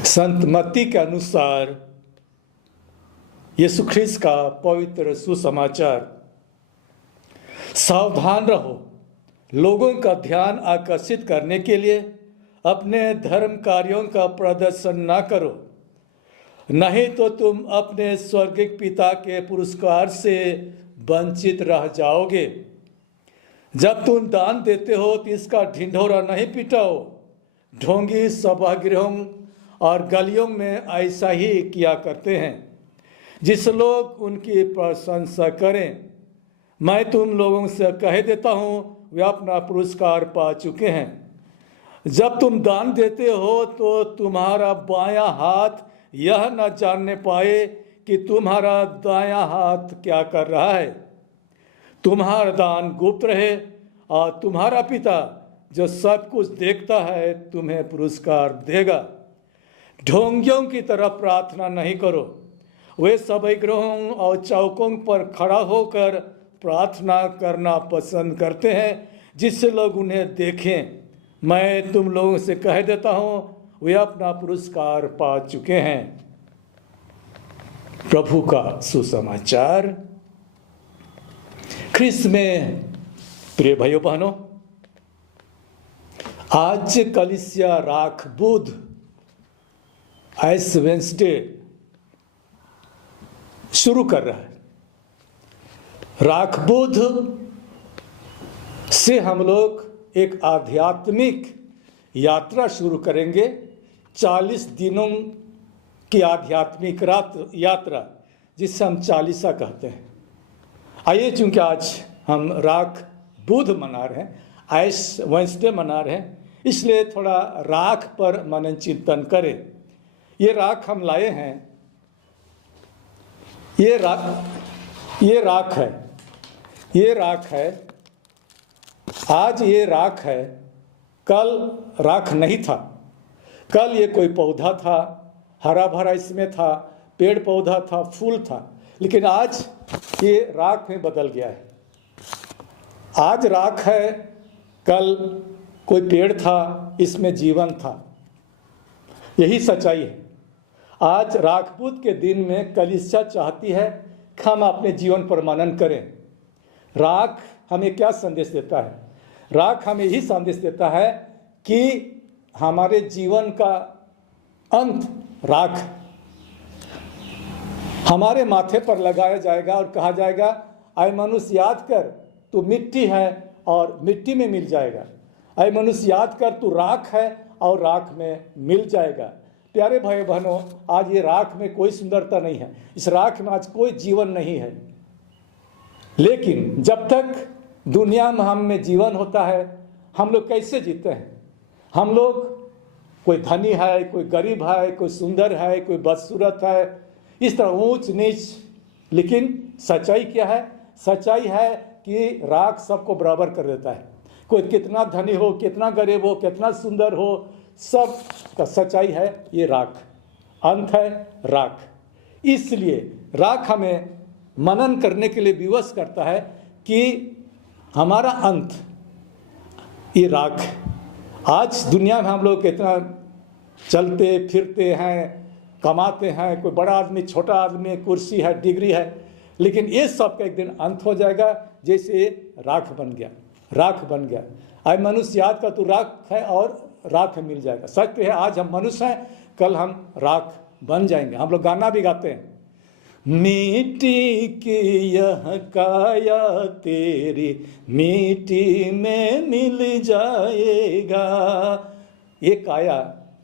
संत मत्ती के अनुसार यीशु ख्रीस्त का पवित्र सुसमाचार, सावधान रहो, लोगों का ध्यान आकर्षित करने के लिए अपने धर्म कार्यों का प्रदर्शन न करो, नहीं तो तुम अपने स्वर्गिक पिता के पुरस्कार से वंचित रह जाओगे। जब तुम दान देते हो तो इसका ढिंढोरा नहीं पिटाओ। ढोंगी सभागृहों और गलियों में ऐसा ही किया करते हैं, जिस लोग उनकी प्रशंसा करें। मैं तुम लोगों से कह देता हूँ, वे अपना पुरस्कार पा चुके हैं। जब तुम दान देते हो तो तुम्हारा बायां हाथ यह न जानने पाए कि तुम्हारा दायां हाथ क्या कर रहा है। तुम्हारा दान गुप्त रहे और तुम्हारा पिता जो सब कुछ देखता है तुम्हें पुरस्कार देगा। ढोंगियों की तरह प्रार्थना नहीं करो। वे सभागृहों और चौकों पर खड़ा होकर प्रार्थना करना पसंद करते हैं, जिससे लोग उन्हें देखें। मैं तुम लोगों से कह देता हूँ, वे अपना पुरस्कार पा चुके हैं। प्रभु का सुसमाचार। ख्रीस्त में प्रिय भाइयों बहनों, आज कलीसिया राख बुध एश वेंसडे शुरू कर रहा है। राख बुध से हम लोग एक आध्यात्मिक यात्रा शुरू करेंगे। 40 दिनों की आध्यात्मिक यात्रा, जिसे हम चालीसा कहते हैं। आइए, चूंकि आज हम राख बुध मना रहे हैं, एश वेंसडे मना रहे हैं, इसलिए थोड़ा राख पर मनन चिंतन करें। ये राख हम लाए हैं, ये राख है। आज ये राख है, कल राख नहीं था। कल ये कोई पौधा था, हरा भरा इसमें था, पेड़ पौधा था, फूल था, लेकिन आज ये राख में बदल गया है। आज राख है, कल कोई पेड़ था, इसमें जीवन था। यही सच्चाई है। आज राख बुध के दिन में कलीसिया चाहती है कि हम अपने जीवन पर मनन करें। राख हमें क्या संदेश देता है? राख हमें यही संदेश देता है कि हमारे जीवन का अंत राख हमारे माथे पर लगाया जाएगा और कहा जाएगा, आए मनुष्य याद कर, तू मिट्टी है और मिट्टी में मिल जाएगा। आए मनुष्य याद कर, तू राख है और राख में मिल जाएगा। प्यारे भाई बहनों, आज ये राख में कोई सुंदरता नहीं है, इस राख में आज कोई जीवन नहीं है। लेकिन जब तक दुनिया में हम में जीवन होता है, हम लोग कैसे जीते हैं? हम लोग, कोई धनी है, कोई गरीब है, कोई सुंदर है, कोई बदसूरत है, इस तरह ऊंच नीच। लेकिन सच्चाई क्या है? सच्चाई है कि राख सबको बराबर कर देता है। कोई कितना धनी हो, कितना गरीब हो, कितना सुंदर हो, सब का सच्चाई है ये राख, अंत है राख। इसलिए राख हमें मनन करने के लिए विवश करता है कि हमारा अंत ये राख। आज दुनिया में हम लोग कितना चलते फिरते हैं, कमाते हैं, कोई बड़ा आदमी, छोटा आदमी, कुर्सी है, डिग्री है, लेकिन ये सब का एक दिन अंत हो जाएगा। जैसे राख बन गया, राख बन गया। आए मनुष्य याद का, तू राख है और राख मिल जाएगा। सत्य है, आज हम मनुष्य हैं, कल हम राख बन जाएंगे। हम लोग गाना भी गाते हैं, मिट्टी की यह काया तेरी मिट्टी में मिल जाएगा। ये काया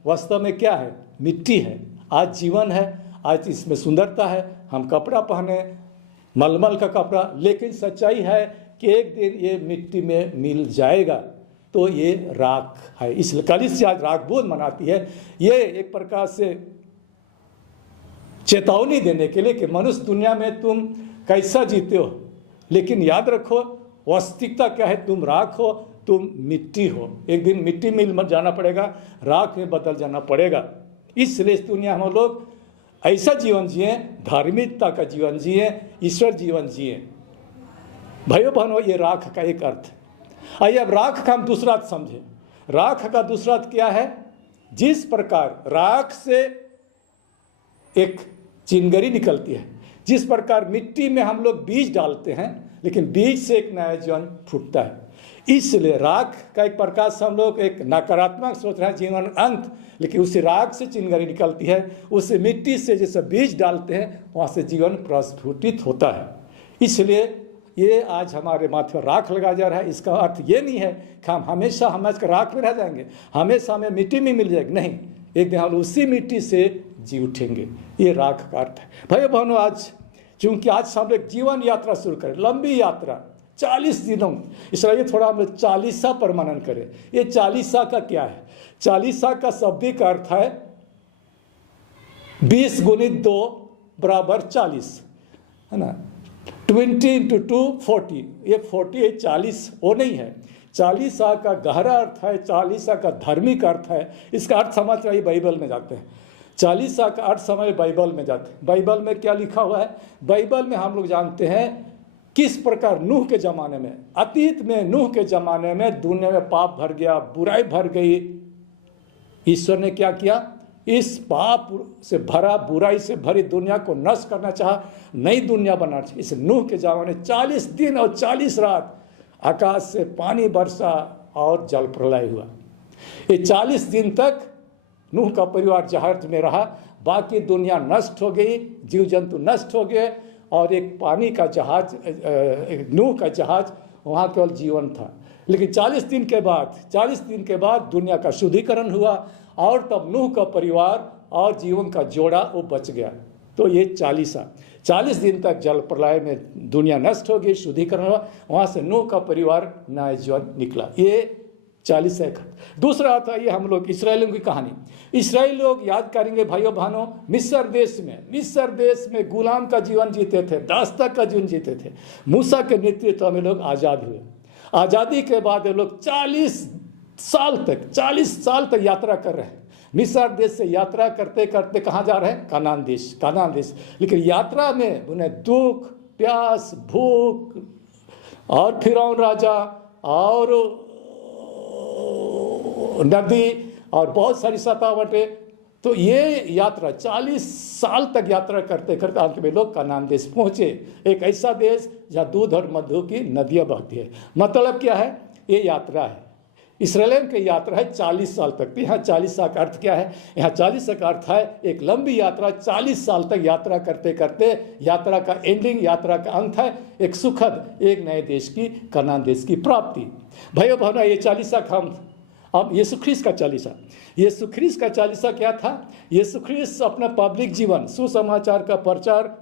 वास्तव में क्या है? मिट्टी है। आज जीवन है, आज इसमें सुंदरता है, हम कपड़ा पहने, मलमल का कपड़ा, लेकिन सच्चाई है कि एक दिन ये मिट्टी में मिल जाएगा। तो ये राख है। इसलिए कलीसिया आज राख बुध मनाती है। ये एक प्रकार से चेतावनी देने के लिए कि मनुष्य दुनिया में तुम कैसा जीते हो, लेकिन याद रखो वास्तविकता क्या है? तुम राख हो, तुम मिट्टी हो। एक दिन मिट्टी में जाना पड़ेगा, राख में बदल जाना पड़ेगा। इसलिए इस दुनिया में हम लोग ऐसा जीवन जिए, धार्मिकता का जीवन जिए, ईश्वर जीवन जिए। भाइयों बहनों, ये राख का एक अर्थ है। आइए अब राख का हम दूसरा अर्थ समझें। राख का दूसरा अर्थ क्या है? जिस प्रकार राख से एक चिंगारी निकलती है, जिस प्रकार मिट्टी में हम लोग बीज डालते हैं लेकिन बीज से एक नया जीवन फूटता है, इसलिए राख का एक प्रकार से हम लोग एक नकारात्मक सोच रहे हैं जीवन अंत, लेकिन उसी राख से चिंगारी निकलती है, उसे मिट्टी से जैसे बीज डालते हैं वहाँ से जीवन प्रस्फुटित होता है। इसलिए ये आज हमारे माथे पर राख लगाया जा रहा है, इसका अर्थ ये नहीं है कि हम हमेशा राख में रह जाएंगे, हमेशा हमें मिट्टी में मिल जाएगी, नहीं, एक दिन हम उसी मिट्टी से जी उठेंगे, ये राख का अर्थ है। भाइयों बहनों, आज चूंकि आज हम लोग जीवन यात्रा शुरू करें, लंबी यात्रा 40 दिनों, इसलिए थोड़ा हम लोग चालीसा पर मनन करें। ये चालीसा का क्या है? चालीसा का शाब्दिक अर्थ है 20 × 2 = 40, है ना। 20 × 2 40, ये 40 है, 40 वो नहीं है। चालीसा का गहरा अर्थ है, चालीसा का धार्मिक अर्थ है। इसका अर्थ समझ रही बाइबल में जाते हैं, चालीसा का अर्थ समझ बाइबल में जाते हैं। बाइबल में क्या लिखा हुआ है? बाइबल में हम लोग जानते हैं किस प्रकार नूह के ज़माने में, अतीत में नूह के ज़माने में दुनिया में पाप भर गया, बुराई भर गई। ईश्वर ने क्या किया? इस पाप से भरा, बुराई से भरी दुनिया को नष्ट करना चाहा, नई दुनिया बनाना चाहिए। इस नूह के ज़माने 40 दिन और 40 रात आकाश से पानी बरसा और जल प्रलय हुआ। ये 40 दिन तक नूह का परिवार जहाज में रहा, बाकी दुनिया नष्ट हो गई, जीव जंतु नष्ट हो गए और एक पानी का जहाज, नूह का जहाज, वहाँ केवल जीवन था। लेकिन 40 दिन के बाद दुनिया का शुद्धिकरण हुआ और तब नूह का परिवार और जीवन का जोड़ा वो बच गया। तो ये 40 दिन तक जल प्रलय में दुनिया नष्ट हो गई, शुद्धिकरण हुआ, वहाँ से नूह का परिवार नया जीवन निकला। ये 40 है। दूसरा आता है ये हम लोग इस्राएलियों की कहानी। इस्राएल लोग याद करेंगे भाइयों बहनों, मिस्र देश में गुलाम का जीवन जीते थे, दासता का जीवन जीते थे। मूसा के नेतृत्व में लोग आज़ाद हुए। आज़ादी के बाद ये लोग 40 साल तक यात्रा कर रहे हैं। मिस्र देश से यात्रा करते करते कहाँ जा रहे हैं? कानान देश। लेकिन यात्रा में उन्हें दुख, प्यास, भूख और फिरौन राजा और नदी और बहुत सारी सतावटें, तो ये यात्रा 40 साल तक यात्रा करते करते अंत में लोग कानान देश पहुँचे। एक ऐसा देश जहाँ दूध और मधु की नदियाँ बहती है। मतलब क्या है? ये यात्रा है, इस्राएल की यात्रा है 40 साल तक। तो यहाँ 40 का अर्थ क्या है? यहाँ 40 का अर्थ है एक लंबी यात्रा, 40 साल तक यात्रा करते करते यात्रा का एंडिंग, यात्रा का अंत है एक सुखद, एक नए देश की, कानान देश की प्राप्ति। भाइयों बहनों, ये 40 का हम अब यीशु ख्रीस्त का 40 क्या था? यीशु ख्रीस्त अपना पब्लिक जीवन, सुसमाचार का प्रचार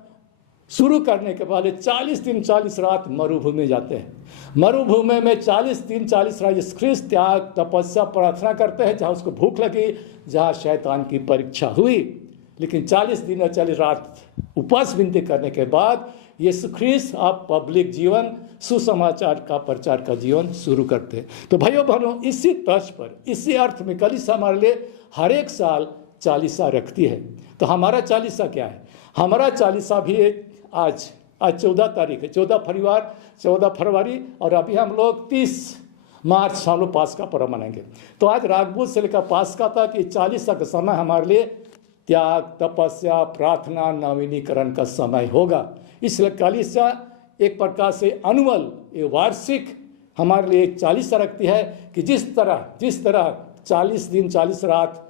शुरू करने के बाद 40 दिन 40 रात मरुभूमि में जाते हैं। मरुभूमि में 40 दिन 40 रात यीशु ख्रीस्त त्याग, तपस्या, प्रार्थना करते हैं, जहाँ उसको भूख लगी, जहाँ शैतान की परीक्षा हुई। लेकिन 40 दिन और 40 रात उपवास विनती करने के बाद यीशु ख्रीस्त आप पब्लिक जीवन, सुसमाचार का प्रचार का जीवन शुरू करते हैं। तो भाइयों बहनों, इसी तर्ज पर, इसी अर्थ में कलीसिया हमारे लिए हर एक साल 40 रखती है। तो हमारा 40 क्या है? हमारा 40 भी आज 14 तारीख है, 14 फरवरी, और अभी हम लोग 30 मार्च हम लोग पास्का पर्व मनाएंगे। तो आज रागबूत से लेकर पास्का तक ये 40 का समय हमारे लिए त्याग, तपस्या, प्रार्थना, नवीनीकरण का समय होगा। इसलिए कलीसिया एक प्रकार से अनुअल, ये वार्षिक हमारे लिए 40 रखती है कि जिस तरह 40 दिन 40 रात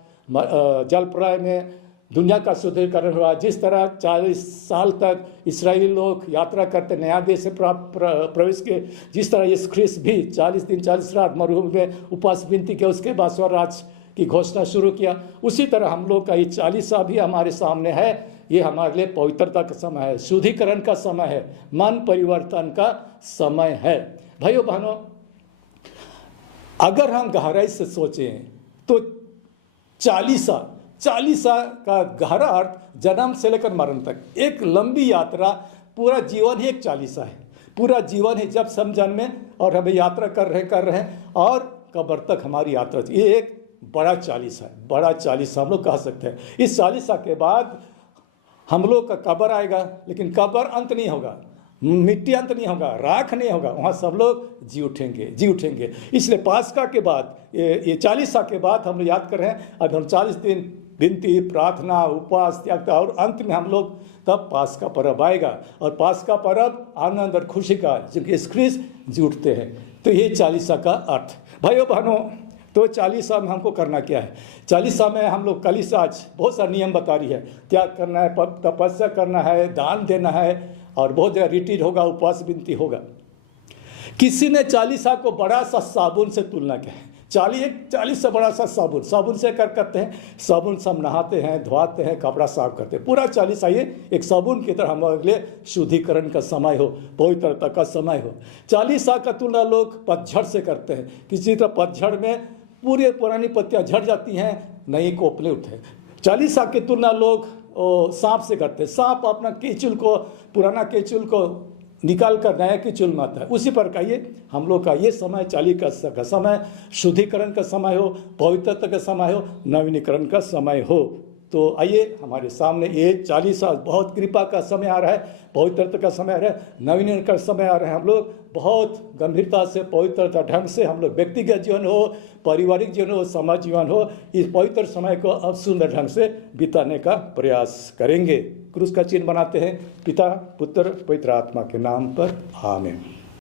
जल प्रलय में दुनिया का शुद्धिकरण हुआ, जिस तरह 40 साल तक इस्राएली लोग यात्रा करते नया देश से प्रवेश किए, जिस तरह यीशु ख्रीस्त भी 40 दिन 40 रात मरुभूमि में उपवास विनती किया, उसके बाद स्वराज की घोषणा शुरू किया, उसी तरह हम लोग का ये 40 भी हमारे सामने है। ये हमारे लिए पवित्रता का समय है, शुद्धिकरण का समय है, मन परिवर्तन का समय है। भाइयों बहनों, अगर हम गहराई से सोचें तो 40 का गहरा अर्थ जन्म से लेकर मरण तक एक लंबी यात्रा, पूरा जीवन ही एक 40 है। पूरा जीवन ही जब हम जन्मे और हमें यात्रा कर रहे हैं और कब्र तक हमारी यात्रा, ये एक बड़ा 40 है, बड़ा 40 हम लोग कह सकते हैं। इस 40 के बाद हम लोग का कब्र आएगा, लेकिन कब्र अंत नहीं होगा। मिट्टी अंत नहीं होगा, राख नहीं होगा, वहाँ सब लोग जी उठेंगे। इसलिए पास्का के बाद ये 40 साल के बाद हम लोग याद कर रहे हैं। अब हम 40 दिन विनती, प्रार्थना, उपवास, त्याग, और अंत में हम लोग तब पास्का पर्व आएगा। और पास्का पर्व आनंद और खुशी का, क्योंकि ख्रिस्त जी उठते हैं। तो ये 40 साल का अर्थ। भाइयों बहनों, तो 40 साल में हमको करना क्या है? 40 साल में हम लोग कलीसिया आज बहुत सा नियम बता रही है। त्याग करना है, तपस्या करना है, दान देना है, और बहुत जगह रिट्रीट होगा, उपवास विनती होगा। किसी ने 40 साल को बड़ा सा साबुन से तुलना किया है। 40 से बड़ा सा साबुन से करते हैं। साबुन से हम नहाते हैं, धोते हैं, कपड़ा साफ करते हैं। पूरा 40 आइए एक साबुन की तरह हमारे लिए शुद्धिकरण का समय हो, पवित्रता का समय हो। 40 साल का तुलना लोग पतझड़ से करते हैं। किसी तरह पतझड़ में पूरी पुरानी पत्तियां झड़ जाती हैं, नई कोपले उठे। 40 साल की तुलना लोग सांप से करते हैं। सांप अपना कीचुल को, पुराना कीचुल को निकाल कर नया कीचुल में आता है। उसी प्रकार ये हम लोग का ये समय 40 का समय शुद्धिकरण का समय हो, पवित्रता का समय हो, नवीनीकरण का समय हो। तो आइए हमारे सामने ये 40 साल बहुत कृपा का समय आ रहा है, पवित्रता का समय आ रहा है, नवीनीकरण का समय आ रहा है। हम लोग बहुत गंभीरता से, पवित्रता ढंग से हम लोग व्यक्तिगत जीवन हो, पारिवारिक जीवन हो, समाज जीवन हो, इस पवित्र समय को अब सुंदर ढंग से बिताने का प्रयास करेंगे। क्रूस का चिन्ह बनाते हैं। पिता, पुत्र, पवित्र आत्मा के नाम पर आमीन।